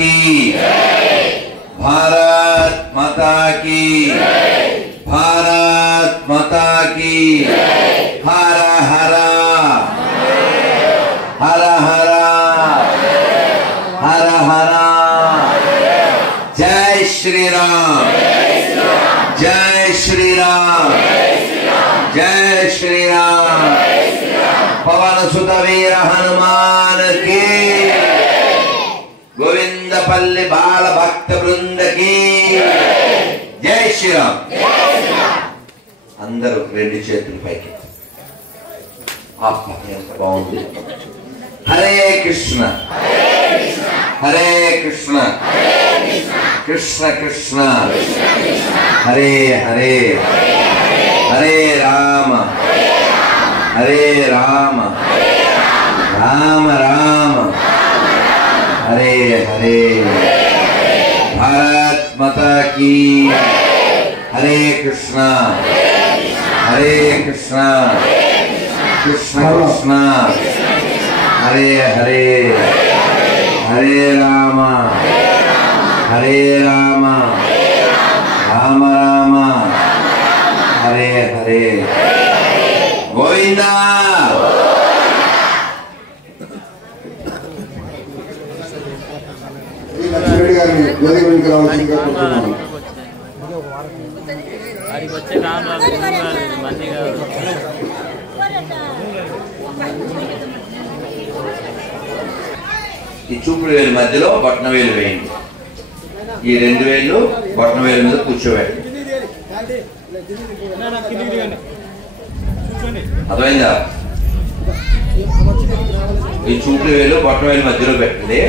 की भारत माता की भारत माता की हर हर हर हर हर हर जय श्री राम जय श्री राम जय श्री राम पवन सुत वीर हनुमान की गोविंदपल्ली बाल भक्त वृंद की जय श्री राम अंदर రెండు చేతులు పైకి ఎంత బాగుంది हरे कृष्ण हरे कृष्ण कृष्ण कृष्ण हरे हरे हरे राम राम राम हरे हरे भारत माता की हरे कृष्ण कृष्ण कृष्ण हरे हरे हरे राम राम राम हरे हरे गोविंदा ఈ చూపుడు వేలు మధ్యలో బొట్టన వేలు వేయండి ఈ రెండు వేలు బొట్టన వేలు మీద కూర్చోబెట్టండి అర్థమైందా ఈ చూపుడు వేలు బొట్టన వేలు మధ్యలో పెట్టండి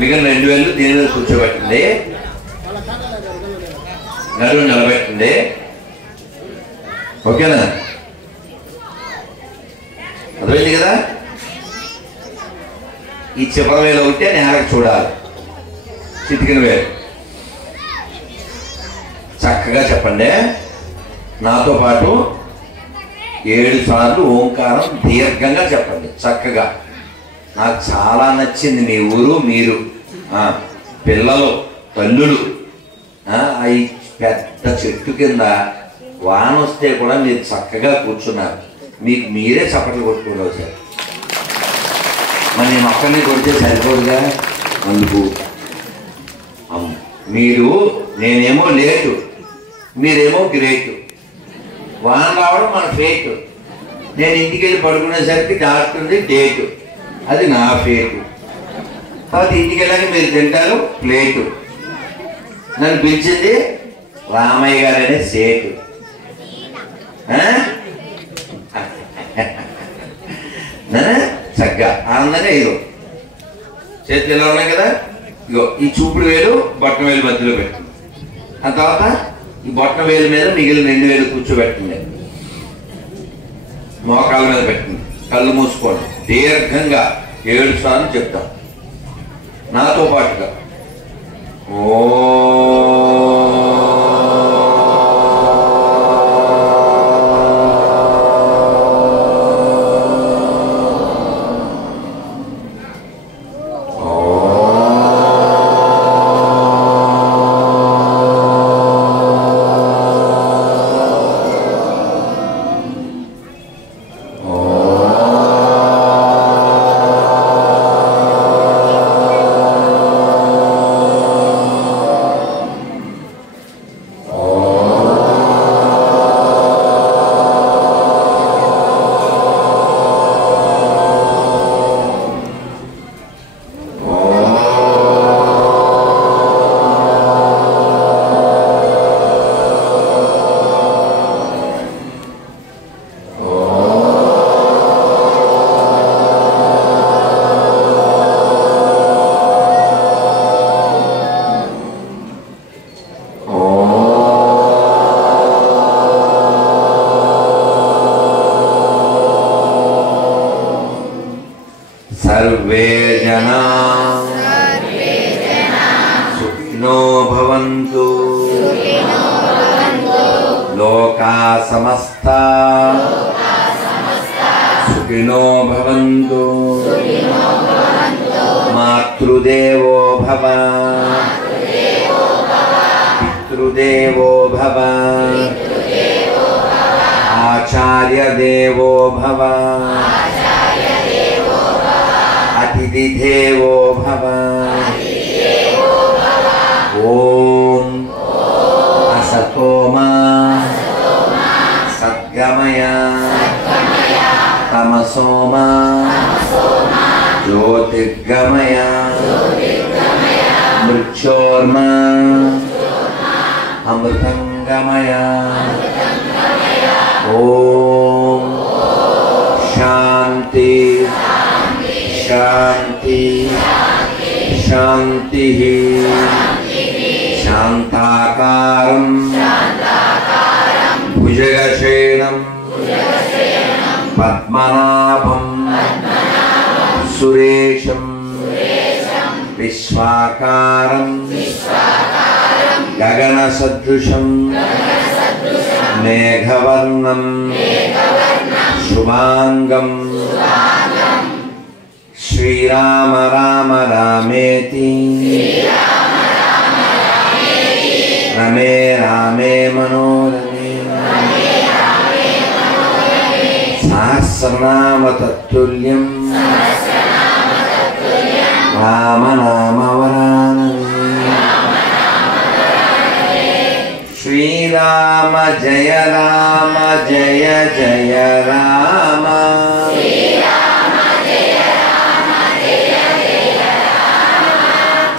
మిగిలిన రెండు వేలు దీని మీద కూర్చోబెట్టండి నడుము నిలబెట్టండి ఓకేనా అర్థమైంది కదా ఈ చివరి వేలు ఉంటే నేలకు చూడాలి చిటికిన వేలు చక్కగా చెప్పండి నాతో పాటు 7 సార్లు ఓంకారం దీర్ఘంగా చెప్పండి చక్కగా నాకు చాలా నచ్చింది మీ ఊరు మీరు పిల్లలు తల్లులు ఈ పెద్ద చెట్టు కింద వాన వస్తే కూడా మీరు చక్కగా కూర్చున్నారు మీకు మీరే చప్పట్లు కొట్టుకోవాలి సార్ మరి నేను ఒక్కరిని కొడితే సరిపోదుగా అందుకు మీరు నేనేమో లేటు మీరేమో గ్రేటు వాన రావడం మన ఫేటు నేను ఇంటికి వెళ్ళి పడుకునేసరికి డాక్టర్ది డేటు అది నా ఫేటు తర్వాత ఇంటికి వెళ్ళాక మీరు తింటారు ప్లేటు నన్ను పిలిచింది రామయ్య గారు అనే సేటు చక్కగా ఆనందంగా ఇదో చేతులు ఎలా ఉన్నాయి కదా ఇగో ఈ చూపుడు వేలు బొట్టన వేలు మధ్యలో పెట్టండి ఆ తర్వాత ఈ బొట్టన వేలు మీద మిగిలిన 2 వేలు కూర్చోబెట్టండి మోకాళ్ళ మీద పెట్టండి కళ్ళు మూసుకోండి దీర్ఘంగా 7 సార్లు చెప్తాం నాతో పాటుగా ఓ सर्वे जना सुखिनो भवन्तु लोका समस्ता सुखिनो भवन्तु मातृ మాతృదేవో భవ పితృదేవో భవ ఆచార్య దేవో భవ అతిథి దేవో భవ. ఓం అసతో మా సద్గమయ తమసో మా జ్యోతిర్గమయ మృత్యోర్మా అమృతంగమయ. ఓం శాంతి శాంతి శాంతి. శాంతాకారం భుజగశయనం పద్మనాభం సురేశం విశ్వాకారం గగన సదృశం మేఘవర్ణం శుభాంగం. శ్రీరామ రామ రామేతి రమే రామే మనోరమే సహస్రనామ తత్తుల్యం రామనామవరాననే. శ్రీరామ జయ రామ జయ జయ రామ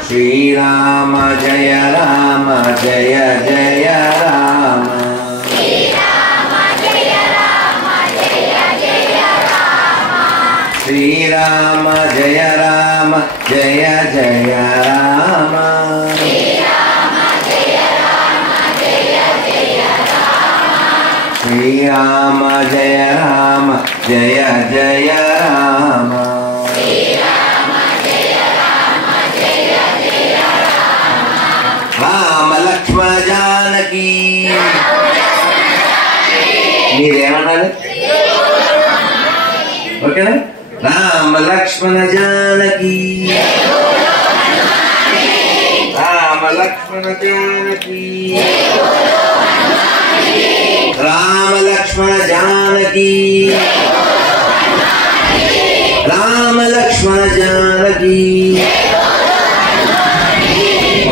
శ్రీరామ జయ రామ జయ జయ రామ. శ్రీరామ జయ రామ జయ జయ రామ. శ్రీరామ జయ రామ జయ జయ రామ. రామ లక్ష్మణ జానకి. మీరేమన్నారు? ఓకేనా? రామ లక్ష్మణ జానకి రామ లక్ష్మణ జానకి రామ లక్ష్మణ జానకి రామ లక్ష్మణ జానకి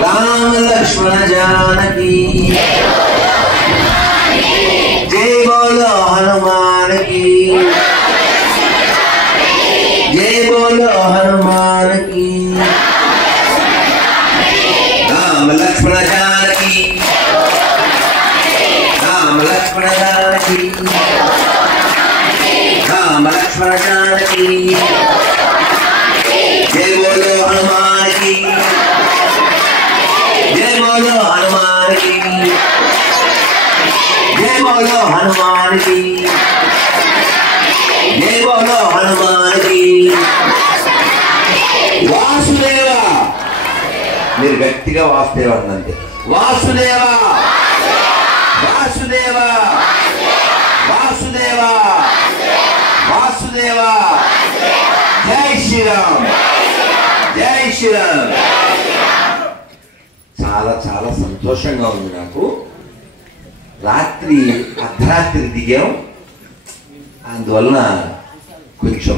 రామ లక్ష్మణ జానకి. జై బోలో హనుమాన్ की जय बोलो हनुमान की. राम लक्ष्मण जानकी राम लक्ष्मण जानकी राम लक्ष्मण जानकी. जय बोलो हनुमान की जय बोलो हनुमान की जय बोलो हनुमान की जय बोलो हनुमान की. वासुदेव మీరు గట్టిగా వాసుదేవ అన్నంతే. వాసుదేవ వాసుదేవ వాసుదేవ వాసుదేవ. జై శ్రీరామ్ జై శ్రీరామ్. చాలా చాలా సంతోషంగా ఉంది నాకు. రాత్రి అర్ధరాత్రి దిగాం, అందువలన కొంచెం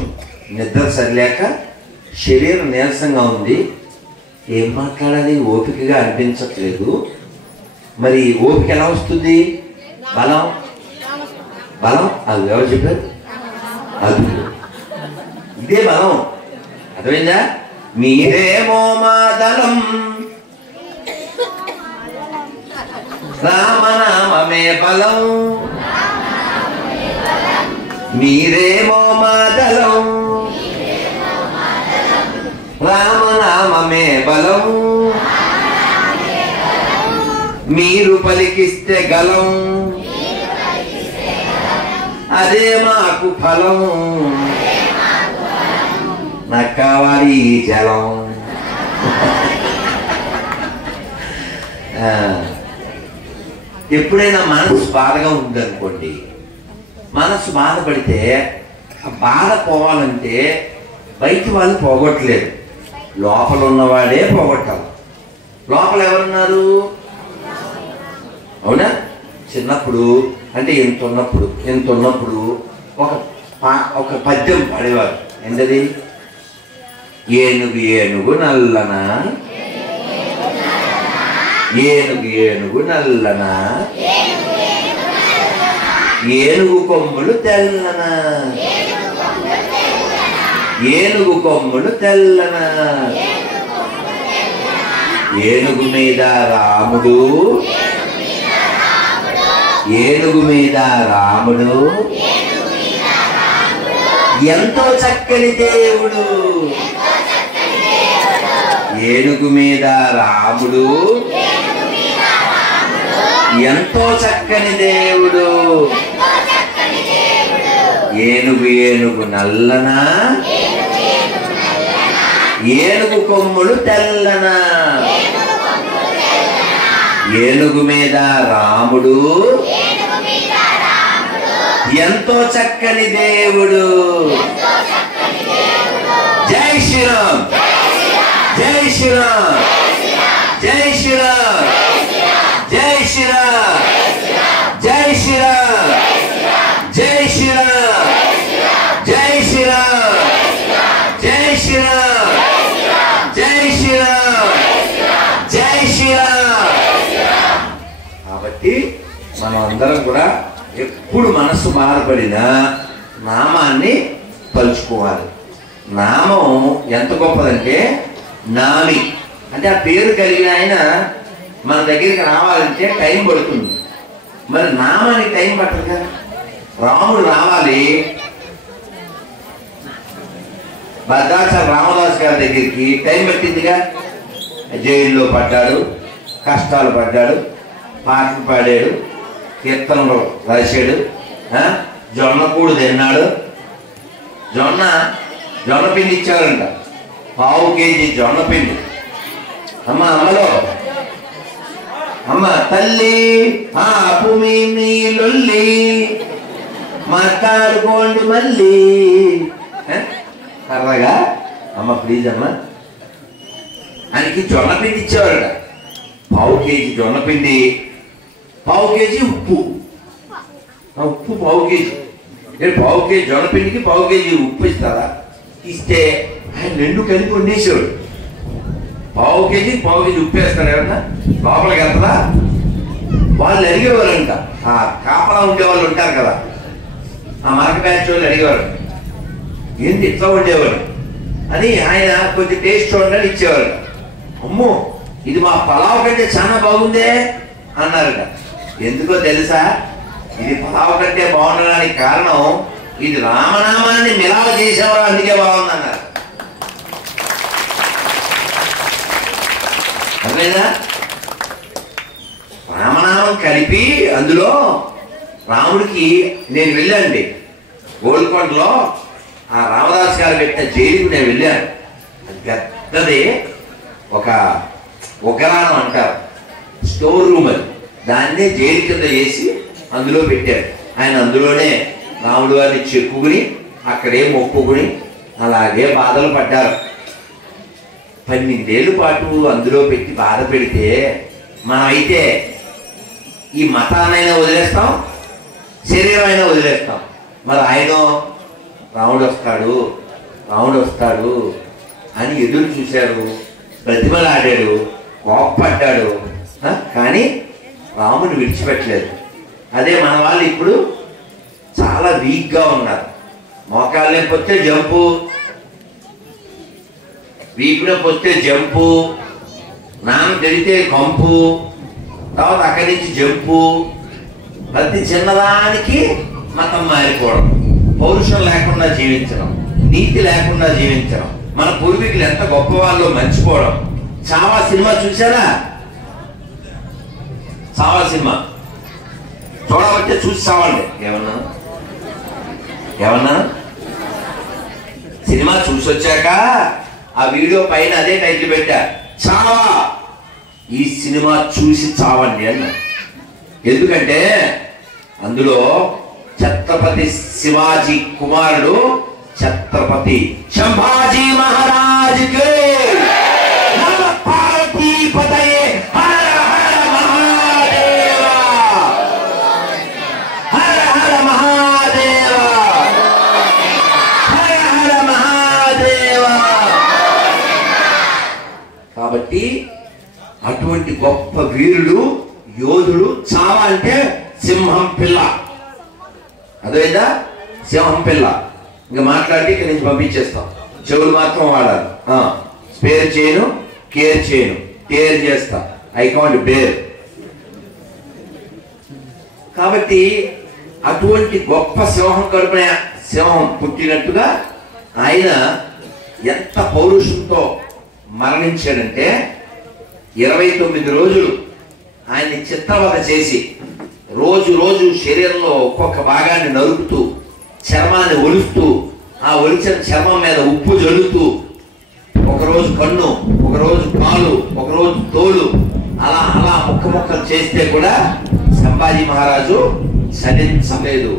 నిద్ర సరిలేక శరీరం నీరసంగా ఉంది. ఏం మాట్లాడాలి ఓపికగా అనిపించట్లేదు. మరి ఓపిక ఎలా వస్తుంది? బలం బలం అది ఎవరు చెప్పారు? అది ఇదే బలం. అర్థమైందా? మీరేమో మా దళం రామనామమే బలం. మీరేమో మా దళం రామనామమే బలం. మీరు పలికిస్తే గలం అదే మాకు ఫలం. నాకు కావాలి జలం. ఎప్పుడైనా మనసు బాధగా ఉందనుకోండి, మనసు బాధపడితే ఆ బాధ పోవాలంటే బయట వాళ్ళు పోగొట్టలేరు, లోపల ఉన్నవాడే పోగొట్టాలి. లోపల ఎవరున్నారు? అవునా? చిన్నప్పుడు అంటే ఎంత ఉన్నప్పుడు ఒక పద్యం పాడేవారు. ఏంటది? ఏనుగు ఏనుగు నల్లన, ఏనుగు ఏనుగు నల్లన, ఏనుగు కొమ్ములు తెల్లన, ఏనుగు కొమ్ములు తెల్లన, ఏనుగు మీద రాముడు, ఏనుగు మీద రాముడు, ఎంతో చక్కని దేవుడు. ఏనుగు మీద రాముడు, ఎంతో చక్కని దేవుడు. ఏనుగు ఏనుగు నల్లన, ఏనుగు కొమ్ములు తెల్లన, ఏనుగు మీద రాముడు, ఎంతో చక్కని దేవుడు. జై శ్రీరామ్, జై శ్రీరామ్, జై శ్రీరామ్, జై శ్రీరామ్, జై శ్రీరామ్, జై శ్రీరామ్, జై శ్రీరామ్, జై శ్రీరామ్, జై శ్రీరామ్, జై శ్రీరామ్. కాబట్టి మనం అందరం కూడా ఎప్పుడు మనసు మారబడినా నామాన్ని తలుచుకోవాలి. నామం ఎంత గొప్పదంటే, నామి అంటే ఆ పేరు కలిగిన ఆయన మన దగ్గరికి రావాలంటే టైం పడుతుంది. మరి నామానికి టైం పట్టదుగా. రాముడు రావాలి, భద్రాచల రామదాస్ గారి దగ్గరికి టైం పట్టిందిగా. జైల్లో పడ్డాడు, కష్టాలు పడ్డాడు, పాటలు పాడాడు, కీర్తనలు రాశాడు, జొన్న కూడు తిన్నాడు. జొన్న పిండి ఇచ్చారంట, 1/2 కేజీ జొన్న పిండి. అమ్మలో అమ్మ తల్లి ఆపుమి నీళ్ళొల్లి మాట్లాడుకోండి మళ్ళీ కర్రగా. అమ్మ ప్లీజ్ అమ్మ. ఆయనకి జొన్న పిండి ఇచ్చేవారట, 1/2 కేజీ జొన్న పిండి, 1/2 కేజీ ఉప్పు. ఉప్పు 1/2 కేజీ. 1/2 కేజీ జొన్న పిండికి 1/2 కేజీ ఉప్పు ఇస్తారా? ఇస్తే ఆయన 2 కలిపి వండేసేవాడు. 1/2 కేజీ 1/2 కేజీ ఉప్పు వేస్తాడు. ఏమన్నా లోపలికి వెళ్తారా? వాళ్ళు అడిగేవారంట, ఆ కాపలా ఉండేవాళ్ళు ఉంటారు కదా, ఆ మార్క బ్యాచ్ వాళ్ళు అడిగేవారు, ఏంటి ఇట్లా ఉండేవారు అని. ఆయన కొంచెం టేస్ట్ చూడండి ఇచ్చేవారు. అమ్మో ఇది మా పలావ్ కంటే చాలా బాగుందే అన్నారట. ఎందుకో తెలుసా? ఇది పలావ్ కంటే బాగుండడానికి కారణం ఇది రామనామాన్ని మిలావ చేసేవారు, అందుకే బాగుంది అన్నారు. అర్థమైందా? రామనామం కలిపి అందులో రాముడికి నేను వెళ్ళానండి గోల్కొండలో, ఆ రామదాస్ గారు పెట్టిన జైలుకు నేను వెళ్ళాను. అది పెద్దది, ఒక ఉగ్రానం అంటారు, స్టోర్ రూమ్. అది దాన్నే జైలు కింద చేసి అందులో పెట్టారు. ఆయన అందులోనే రాముడు వారిని చెప్పుకుని అక్కడే మొక్కుకుని అలాగే బాధలు పడ్డారు. 12 ఏళ్ళ పాటు అందులో పెట్టి బాధ పెడితే మనం అయితే ఈ మతాన్నైనా వదిలేస్తాం, శరీరం అయినా వదిలేస్తాం. మరి ఆయన రాముడు వస్తాడు అని ఎదురు చూశారు, బ్రతిమలాడాడు, కోప్పడ్డాడు, కానీ రాముని విడిచిపెట్టలేదు. అదే మన వాళ్ళు ఇప్పుడు చాలా వీక్గా ఉన్నారు. మోకాలు నొప్పి వస్తే జంపు, వీపు నొప్పి వస్తే జంపు, నాన్న తెడితే కంపు, తర్వాత అక్కడి నుంచి జంపు. ప్రతి చిన్నదానికి మతం మారిపోవడం, పౌరుషం లేకుండా జీవించడం, నీతి లేకుండా జీవించడం, మన పూర్వీకులు ఎంత గొప్ప వాళ్ళు మర్చిపోవడం. చావా సినిమా చూసారా? చావా సినిమా చూడవచ్చే, చూసి చావండి. ఏమన్నా సినిమా చూసి వచ్చాక ఆ వీడియో పైన అదే టైటిల్ పెట్టా, చావా, ఈ సినిమా చూసి చావండి అన్న. ఎందుకంటే అందులో ఛత్రపతి శివాజీ కుమారుడు ఛత్రపతి సంభాజీ మహారాజుకి కాబట్టి అటువంటి గొప్ప వీరుడు యోధుడు చావా అంటే సింహం పిల్ల, అదేదా సింహం పిల్ల. ఇంకా మాట్లాడి ఇక్కడి నుంచి పంపించేస్తాం, చెవులు మాత్రం వాడాలి. స్పేర్ చేయను, కేర్ చేయను, కేర్ చేస్తా, ఐ కాంట్ బేర్. కాబట్టి అటువంటి గొప్ప సింహం కడుపున సింహం పుట్టినట్టుగా ఆయన ఎంత పౌరుషంతో మరణించాడంటే 29 రోజులు ఆయన్ని చిత్రవద చేసి రోజు రోజు శరీరంలో ఒక్కొక్క భాగాన్ని నరుకుతూ చర్మాన్ని ఒలుస్తూ ఆ ఒలిచిన చర్మం మీద ఉప్పు జల్లుతూ ఒకరోజు కన్ను, ఒకరోజు కాలు, ఒకరోజు తోలు, అలా అలా ముక్కలు చేస్తే కూడా సంభాజీ మహారాజు చలించలేదు,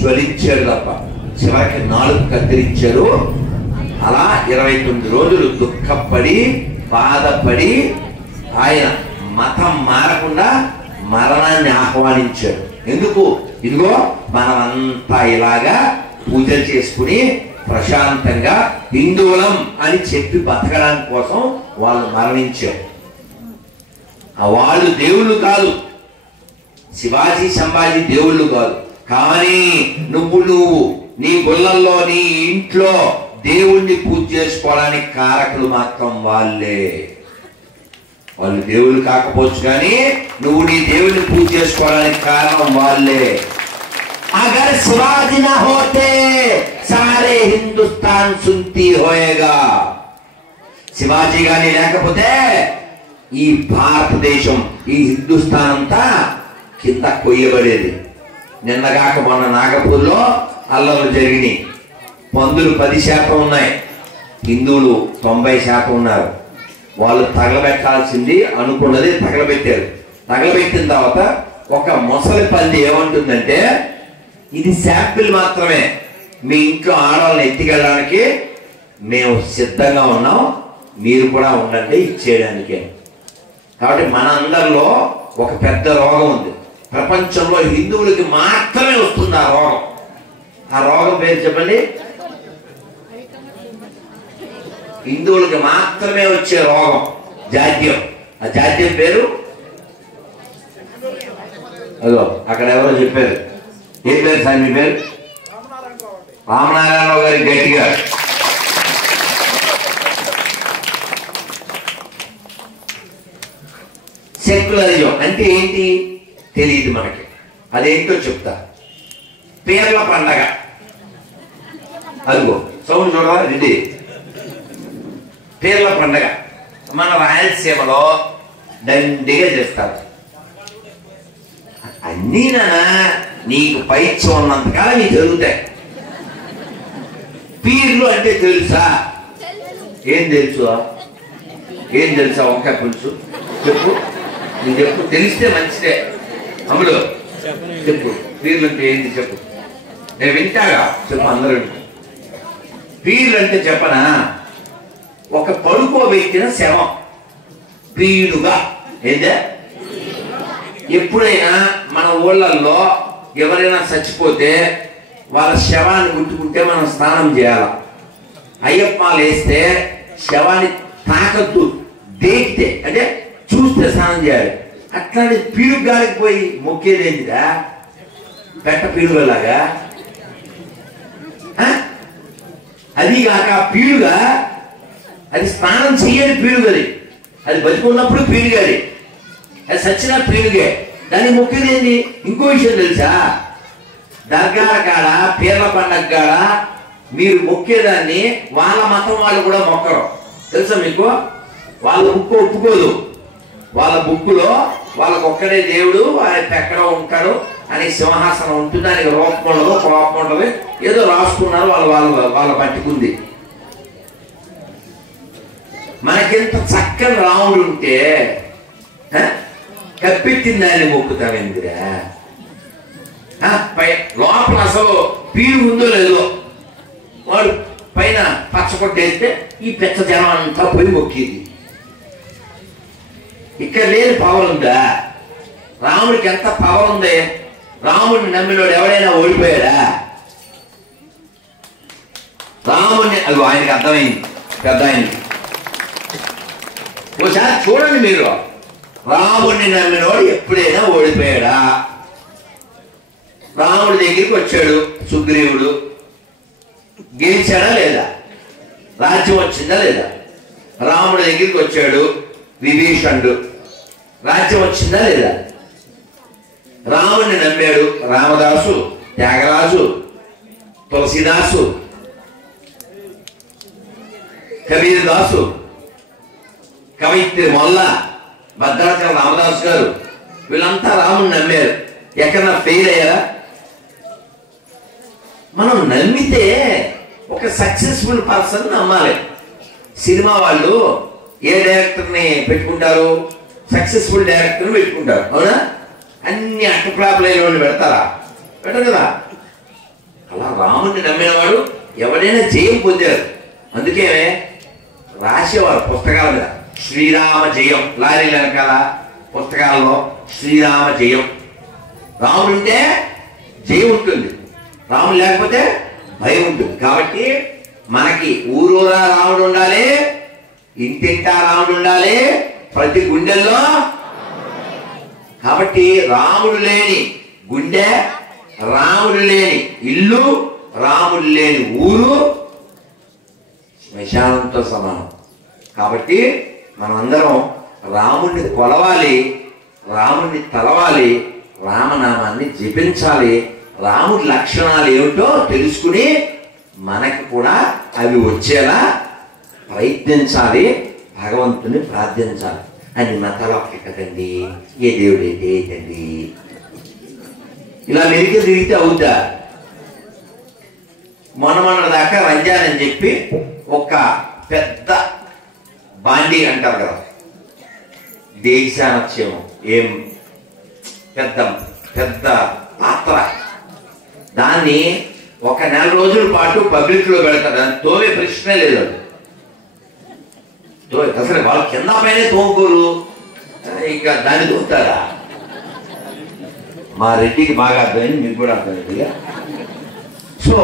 జ్వలించాడు తప్ప. చివరికి 4 కత్తిరించాడు. అలా 29 రోజులు దుఃఖపడి బాధపడి ఆయన మతం మారకుండా మరణాన్ని ఆహ్వానించాడు. ఎందుకు? ఇదిగో మనమంతా ఇలాగా పూజలు చేసుకుని ప్రశాంతంగా హిందువులం అని చెప్పి బతకడానికి కోసం వాళ్ళు మరణించారు. వాళ్ళు దేవుళ్ళు కాదు, శివాజీ సంభాజీ దేవుళ్ళు కాదు. కానీ నువ్వు నీ గుళ్ళల్లో నీ ఇంట్లో దేవుణ్ణి పూజ చేసుకోవడానికి కారకులు మాత్రం వాళ్ళే. వాళ్ళు దేవుళ్ళు కాకపోవచ్చు కానీ నువ్వు నీ దేవుణ్ణి పూజ చేసుకోవడానికి కారణం వాళ్ళే. అగర్ శివాజీ నా హోతే సారే హిందుస్థాన్ సుంతి హోయేగా. శివాజీ గాని లేకపోతే ఈ భారతదేశం, ఈ హిందుస్థాన్ అంతా కింద కొయ్యబడేది. నిన్నగాక మొన్న నాగపూర్లో అల్లర్లు జరిగినాయి. పందులు 10% ఉన్నాయి, హిందువులు 90% ఉన్నారు. వాళ్ళు తగలబెట్టాల్సింది అనుకున్నది తగలబెట్టారు. తగలబెట్టిన తర్వాత ఒక ముసలి పంది ఏమంటుందంటే, ఇది శాంపిల్ మాత్రమే, మీ ఇంట్లో ఆడవాళ్ళని ఎత్తికెళ్ళడానికి మేము సిద్ధంగా ఉన్నాం, మీరు కూడా ఉండండి ఇచ్చేయడానికే. కాబట్టి మన అందరిలో ఒక పెద్ద రోగం ఉంది. ప్రపంచంలో హిందువులకి మాత్రమే వస్తుంది ఆ రోగం. ఆ రోగం పేరు చెప్పండి. హిందువులకి మాత్రమే వచ్చే రోగం జాడ్యం. ఆ జాడ్యం పేరు అదో అక్కడ ఎవరో చెప్పారు. ఏం పేరు సార్ మీ పేరు? రామనారాయణరావు గారి గట్టిగా. సెక్యులరిజం అంటే ఏంటి తెలియదు మనకి. అదేంటో చెప్తా. పేర్ల పండగ, అదిగో సౌండ్ చూడరా, ఇది పేర్ల పండగ మన రాయలసీమలో దండిగా చేస్తారు. అన్నీనా నీకు పైచ్యం ఉన్నంతకాలం నీకు జరుగుతాయి. పీర్లు అంటే తెలుసా? ఏం తెలుసు? ఏం తెలుసా? వంకాయ పులుసు చెప్పు, నీకు చెప్పు, తెలిస్తే మంచిదే. అమ్ముడు చెప్పు, పీర్లు అంటే ఏంటి చెప్పు, నేను వింటాగా చెప్పు, అందరూ. పీర్లు అంటే చెప్పనా, ఒక పడుకోబెట్టిన శవం పీడుగా. ఏంటే ఎప్పుడైనా మన ఊళ్ళల్లో ఎవరైనా చచ్చిపోతే వాళ్ళ శవాన్ని ముట్టుకుంటే మనం స్నానం చేయాల. అయ్యప్పమాలు వేస్తే శవాన్ని తాకద్దు, దేకితే అంటే చూస్తే స్నానం చేయాలి. అట్లాంటి పీడుగు గాలికి పోయి మొక్కేదేంటిదా? పెట్ట పీడుగలాగా. అది కాక పీడుగా, అది స్నానం చెయ్యని పీడుగది. అది బతుకున్నప్పుడు పీడుగది, అది సచ్చిన పీడుగే. దాన్ని మొక్కేదేంటి? ఇంకో విషయం తెలుసా? దర్గాల కాడ పీర్ల పండగ కాడ మీరు మొక్కేదాన్ని వాళ్ళ మతం వాళ్ళు కూడా మొక్కరు. తెలుసా మీకు? వాళ్ళ బుక్కు ఒప్పుకోదు. వాళ్ళ బుక్కులో వాళ్ళకు ఒక్కడే దేవుడు, ఆయన ఎక్కడో ఉంటాడు అని సింహాసనం ఉంటుంది, దానికి రూపం ఉండదు, కోపం ఉండదు, ఏదో రాసుకున్నారు వాళ్ళ పట్టుకుంది. మనకింత చక్కని రాముడు ఉంటే కప్పెట్టిన దాన్ని మొక్కుతామేందిరా? లోపల అసలు పీడు ఉందో లేదో, వాడు పైన పచ్చకొట్టేస్తే ఈ పెద్ద జనం అంతా పోయి మొక్కింది. ఇక్కడ లేని పవర్ ఉందా? రాముడికి ఎంత పవర్ ఉంది? రాముడిని నమ్మినోడు ఎవడైనా ఓడిపోయాడా? రాముడిని అది ఆయనకి అర్థమైంది, పెద్ద ఆయనకి. ఒకసారి చూడండి మీరు, రాముడిని నమ్మినోడు ఎప్పుడైనా ఓడిపోయాడా? రాముడి దగ్గరికి వచ్చాడు సుగ్రీవుడు, గెలిచాడా లేదా? రాజ్యం వచ్చిందా లేదా? రాముడి దగ్గరికి వచ్చాడు విభీషణుడు, రాజ్యం వచ్చిందా లేదా? రాముడిని నమ్మాడు రామదాసు, త్యాగరాజు, తులసిదాసు, కబీర్ దాసు, కవిత్రి మొల్ల, భద్రాచల రామదాసు గారు, వీళ్ళంతా రాముడిని నమ్మారు. ఎక్కడన్నా ఫెయిల్ అయ్యారా? మనం నమ్మితే ఒక సక్సెస్ఫుల్ పర్సన్ నమ్మాలి. సినిమా వాళ్ళు ఏ డైరెక్టర్ని పెట్టుకుంటారు? సక్సెస్ఫుల్ డైరెక్టర్ని పెట్టుకుంటారు, అవునా? అన్ని అట్టప్రాప్లైన పెడతారా? పెట్టరు కదా. అలా రాముడిని నమ్మినవాడు ఎవడైనా జయం పొందారు. అందుకే రాసేవారు పుస్తకాల మీద శ్రీరామ జయం, లారీల వెనకాల పుస్తకాల్లో శ్రీరామ జయం. రాముడు ఉంటే జయం ఉంటుంది, రాముడు లేకపోతే భయం ఉంటుంది. కాబట్టి మనకి ఊరూరా రాముడు ఉండాలి, ఇంటింటా రాముడు ఉండాలి, ప్రతి గుండెల్లో. కాబట్టి రాముడు లేని గుండె, రాముడు లేని ఇల్లు, రాముడు లేని ఊరు శ్మశానంతో సమానం. కాబట్టి మనమందరం రాముడిని కొలవాలి, రాముడిని తలవాలి, రామనామాన్ని జపించాలి, రాముడి లక్షణాలు ఏమిటో తెలుసుకుని మనకి కూడా అవి వచ్చేలా ప్రయత్నించాలి, భగవంతుని ప్రార్థించాలి. అని మతాలు ఒకటి కదండి, ఏ దేవుడైతే ఏంటండి, ఇలా మెరిగి తిరిగితే అవుద్దా? మొన్న దాకా రంజాన్ అని చెప్పి ఒక పెద్ద బాండీ అంటారు కదా, దేశానక్షేమం, ఏం పెద్ద పెద్ద పాత్ర, దాన్ని ఒక నెల రోజుల పాటు పబ్లిక్ లో పెడతారు. దాన్ని తోవే ప్రశ్నే లేదు. అసలు వాళ్ళు కింద పైనే తోముకోరు, ఇంకా దాన్ని తోముతారా? మా రెడ్డికి బాగా అర్థమైంది, మీకు కూడా అర్థమైంది. సో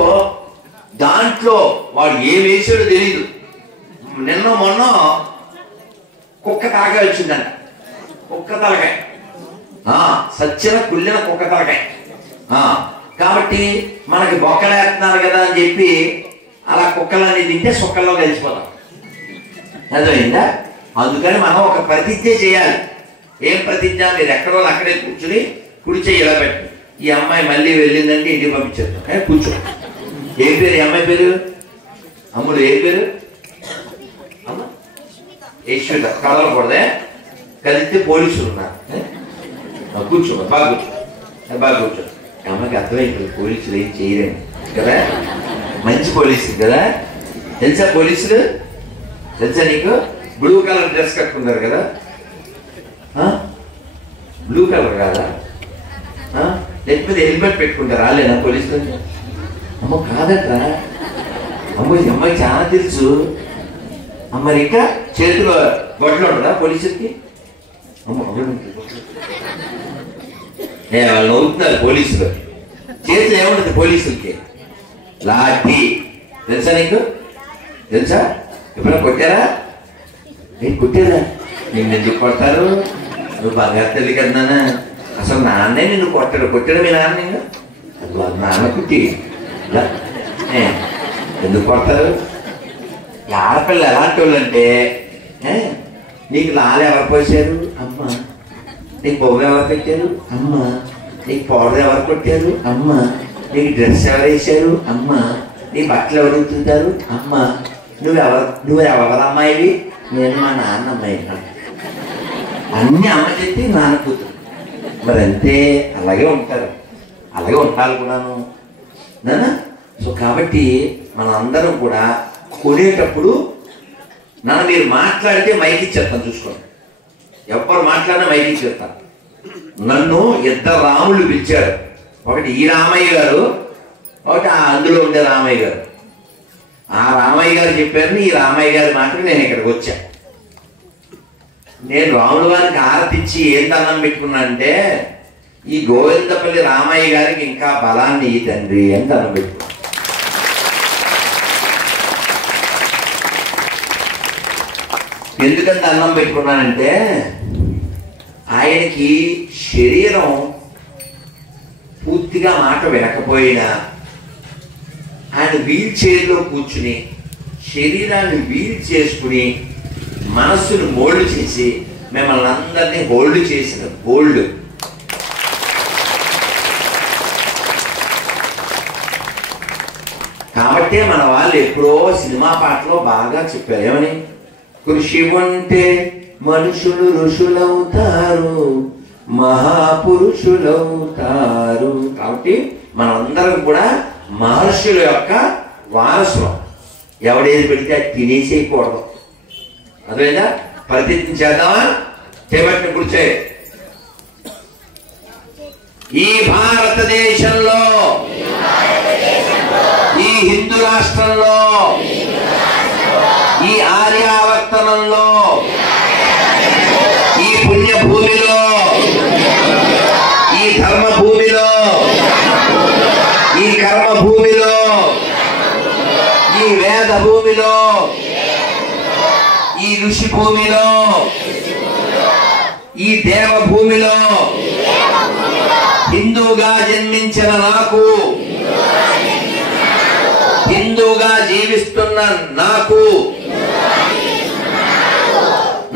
దాంట్లో వాడు ఏం వేసాడో తెలియదు. నిన్న మొన్న కుక్క తలకాయ వచ్చిందంట, కుక్క తలకాయ, సచ్చిన కుళ్ళిన కుక్క తలకాయ. కాబట్టి మనకి బొక్కలేస్తున్నారు కదా అని చెప్పి అలా కుక్కలన్నీ తింటే సుక్కల్లో కలిసిపోతాం, అర్థమైందా? అందుకని మనం ఒక ప్రతిజ్ఞ చేయాలి. ఏం ప్రతిజ్ఞ? మీరు ఎక్కడో అక్కడే కూర్చుని కుడి చెయ్యి ఇలా పెట్టి, ఈ అమ్మాయి మళ్ళీ వెళ్ళిందంటే ఇంటికి పంపించేస్తాం. కూర్చో. ఏం పేరు? ఈ అమ్మాయి పేరు అమ్ముడు. ఏం పేరు? అమ్మ యశ్విత. కదలకూడదే, కదిలితే పోలీసులు ఉన్నారు. కూర్చో, బాగా కూర్చో, బాగా కూర్చో. అమ్మకి అర్థమైంది పోలీసులు ఏం చేయలేము కదా, మంచి పోలీసులు కదా. తెలుసా పోలీసులు? తెలుసా నీకు? బ్లూ కలర్ డ్రెస్ కట్టుకున్నారు కదా, బ్లూ కలర్ కాదా? లేకపోతే హెల్మెట్ పెట్టుకుంటారు, రాలేనా పోలీసులు? అమ్మ కాదట, అమ్మ ఈ అమ్మాయి చాలా తెలుసు. మరి ఇంకా చేతిలో గొడ్లు ఉండదా పోలీసులకి? అమ్మ వాళ్ళు నవ్వుతున్నారు పోలీసులు. చేతిలో ఏముంటుంది పోలీసులకి? లాఠీ. తెలుసా నీకు? తెలుసా? ఎప్పుడైనా కొట్టారా? నేను కొట్టారా? నిన్ను ఎందుకు కొడతారు? నువ్వు బంగారు తల్లి కదా. అసలు నాన్నే నిన్ను కొట్టాడు. కొట్టాడు మీ నాన్న? నిన్ను నాన్న కుట్టి ఎందుకు కొడతారు? ఆడపిల్లలు ఎలాంటి వాళ్ళు అంటే, నీకు లాలు ఎవరు పోసారు? అమ్మ. నీకు బొమ్మ ఎవరు పెట్టారు? అమ్మ. నీకు పౌడర్ ఎవరు కొట్టారు? అమ్మ. నీకు డ్రెస్ ఎవరు వేసారు? అమ్మ. నీ బట్టలు ఎవరు ఉతుకుతారు? అమ్మ. నువ్వెవరు అమ్మాయివి? నేను మా నాన్న అమ్మాయి. అన్ని అమ్మ చెప్పి నాన్న కూతురు. మరి అంతే, అలాగే ఉంటారు, అలాగే ఉంటారు కూడాను నాన్న. సో కాబట్టి మనందరం కూడా కొనేటప్పుడు నాన్న మీరు మాట్లాడితే మైక్ ఇచ్చేస్తాను, చూసుకోండి. ఎవరు మాట్లాడినా మైక్ ఇచ్చేస్తాను. నన్ను ఇద్దరు రాముళ్ళు పిలిచారు. ఒకటి ఈ రామయ్య గారు, ఒకటి అందులో ఉండే రామయ్య గారు. ఆ రామయ్య గారు చెప్పారని ఈ రామయ్య గారి మాటకి నేను ఇక్కడికి వచ్చా. నేను రాముల వారికి ఆరతిచ్చి ఏం దండం పెట్టుకున్నా అంటే, ఈ గోవిందపల్లి రామయ్య గారికి ఇంకా బలాన్ని ఈ తండ్రి అని దండం పెట్టుకున్నా. ఎందుకని దండం పెట్టుకున్నానంటే ఆయనకి శరీరం పూర్తిగా మాట వినకపోయినా ఆయన వీల్ చైర్లో కూర్చుని శరీరాన్ని వీల్ చేసుకుని మనస్సును మోల్డ్ చేసి మిమ్మల్ని అందరినీ హోల్డ్ చేసిన గోల్డ్. కాబట్టే మన వాళ్ళు ఎప్పుడో సినిమా పాటలో బాగా చెప్పారు, ఏమని? కృషి ఉంటే మనుషులు ఋషులవుతారు, మహాపురుషులవుతారు. కాబట్టి మనందరం కూడా మహర్షుల యొక్క వారసులు. ఎవడేది పెడితే అది తినేసేయకూడదు. అదేనా? ప్రతిజ్ఞ చేద్దామా? చేపట్టిన కూర్చే. ఈ భారతదేశంలో, ఈ హిందూ రాష్ట్రంలో, ఈ ఆర్యావర్తనంలో, ఈ పుణ్యభూమిలో, ఈ ధర్మభూమిలో, ఈ కర్మభూమిలో, ఈ వేద భూమిలో, ఈ ఋషి భూమిలో, ఈ దేవభూమిలో హిందూగా జన్మించిన నాకు, హిందూగా జీవిస్తున్న నాకు,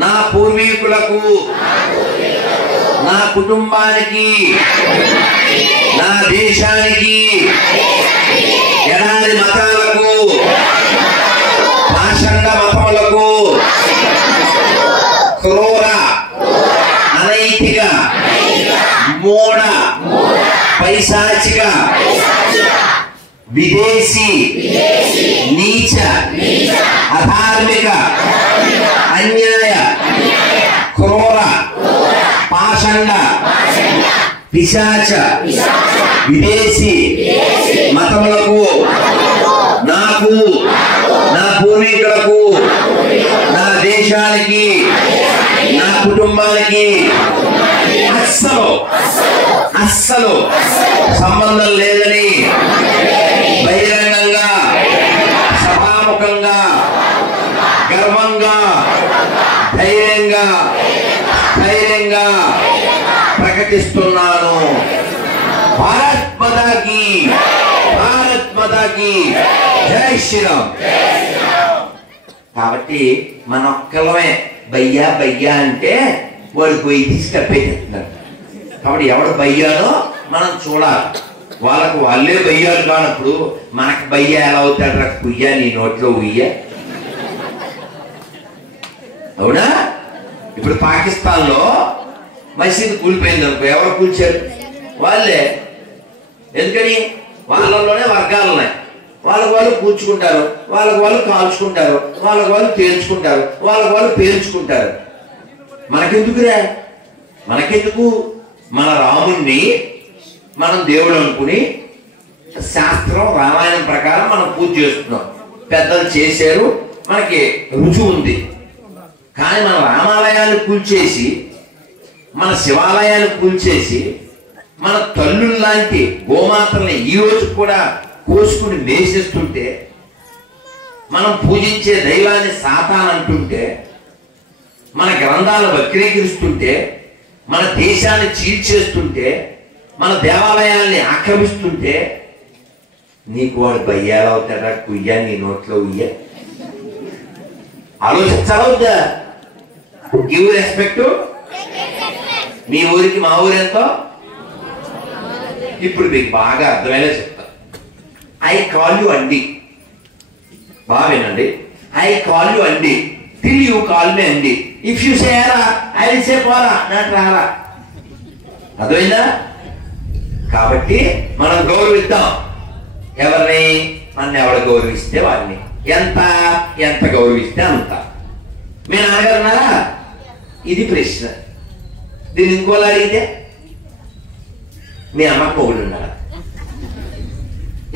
నా పూర్వీకులకు, నా కుటుంబానికి, నా దేశానికి, ఎడారి మతాలకు, పాషండ మతములకు, క్రూర, అనైతిక, మూఢ, పైశాచిక, విదేశీ, నీచ, అధార్మిక, అన్యాయ, క్రూర, పాషండ, పిశాచ, విదేశీ మతములకు, నాకు, నా పూర్వీకులకు, నా దేశానికి, నా కుటుంబానికి అస్సలు సంబంధం లేదని బహిరంగంగా, సభాముఖంగా, గర్వంగా, ధైర్యంగా ప్రకటిస్తున్నాను. భారత్ మాతాకి, భారత్ మాతాకి జై శ్రీరామ్. కాబట్టి మన ఒక్కలమే బయ్యా అంటే వాడు పోయి తీసుకెళ్ళిపోతున్నారు. కాబట్టి ఎవడు బయ్యానో మనం చూడాలి. వాళ్ళకు వాళ్ళే బయ్యాలు కానప్పుడు మనకు బయ్య ఎలా అవుతాడు? రా కుయ్య, నీ నోట్లో ఉయ్య. అవునా? ఇప్పుడు పాకిస్తాన్లో మసీదు కూలిపోయింది అనుకో, ఎవరు కూల్చారు? వాళ్ళే. ఎందుకని? వాళ్ళలోనే వర్గాలు ఉన్నాయి. వాళ్ళకు వాళ్ళు కూర్చుకుంటారు, వాళ్ళకు వాళ్ళు కాల్చుకుంటారు, వాళ్ళకు వాళ్ళు తేల్చుకుంటారు, వాళ్ళకు వాళ్ళు పేల్చుకుంటారు. మనకెందుకురా? మనకెందుకు? మన రాముణ్ణి మనం దేవుడు అనుకుని శాస్త్రం రామాయణం ప్రకారం మనం పూజ చేస్తున్నాం. పెద్దలు చేశారు, మనకి రుచి ఉంది. కానీ మన రామాలయాన్ని కూల్చేసి, మన శివాలయాన్ని కూల్చేసి, మన తల్లులు లాంటి గోమాతల్ని ఈ రోజు కూడా కోసుకుని మేషిస్తుంటే, మనం పూజించే దైవాన్ని సాతాన్ అంటుంటే, మన గ్రంథాలు వక్రీకరిస్తుంటే, మన దేశాన్ని చీల్చేస్తుంటే, మన దేవాలయాల్ని ఆక్రమిస్తుంటే, నీకు వాడు బయ్యాలు అవుతాడా? కుయ్య, నీ నోట్లో ఉయ్య. ఆలోచించాలవుద్దా? Give respect. మీ ఊరికి మా ఊరు ఎంతో ఇప్పుడు మీకు బాగా అర్థమయ్యేలా చెప్తా. ఐ కాల్ యు అండి. బాగా వినండి. ఐ కాల్ యు అండి till you call me అండి. ఇఫ్ యు సే రా, ఐ విల్ సే పోరా, నాట్ రారా. అర్థమైందా? కాబట్టి మనం గౌరవిద్దాం. ఎవరిని? మన ఎవడు గౌరవిస్తే వాడిని. ఎంత గౌరవిస్తే అంత. మీ నాన్నగారు ఉన్నారా? ఇది ప్రశ్న. దీన్ని ఇంకోలా అడిగితే, మీ అమ్మకు మొగుడు ఉన్నారా?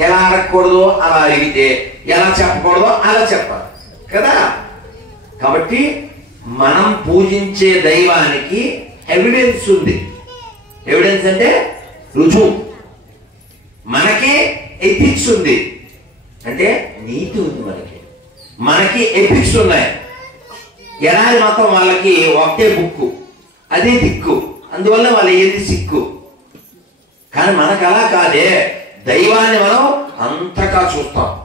ఎలా అడగకూడదో అలా అడిగితే, ఎలా చెప్పకూడదో అలా చెప్పాలి కదా. కాబట్టి మనం పూజించే దైవానికి ఎవిడెన్స్ ఉంది. ఎవిడెన్స్ అంటే రుజువు. మనకి ఎథిక్స్ ఉంది, అంటే నీతి ఉంది. మనకి ఎథిక్స్ ఉన్నాయి. ఎడారి మతం వాళ్ళకి ఒకటే బుక్కు, అదే దిక్కు, అందువల్ల వాళ్ళు ఏది సిక్కు. కానీ మనకు అలా కాదే, దైవాన్ని మనం అంతగా చూస్తాం.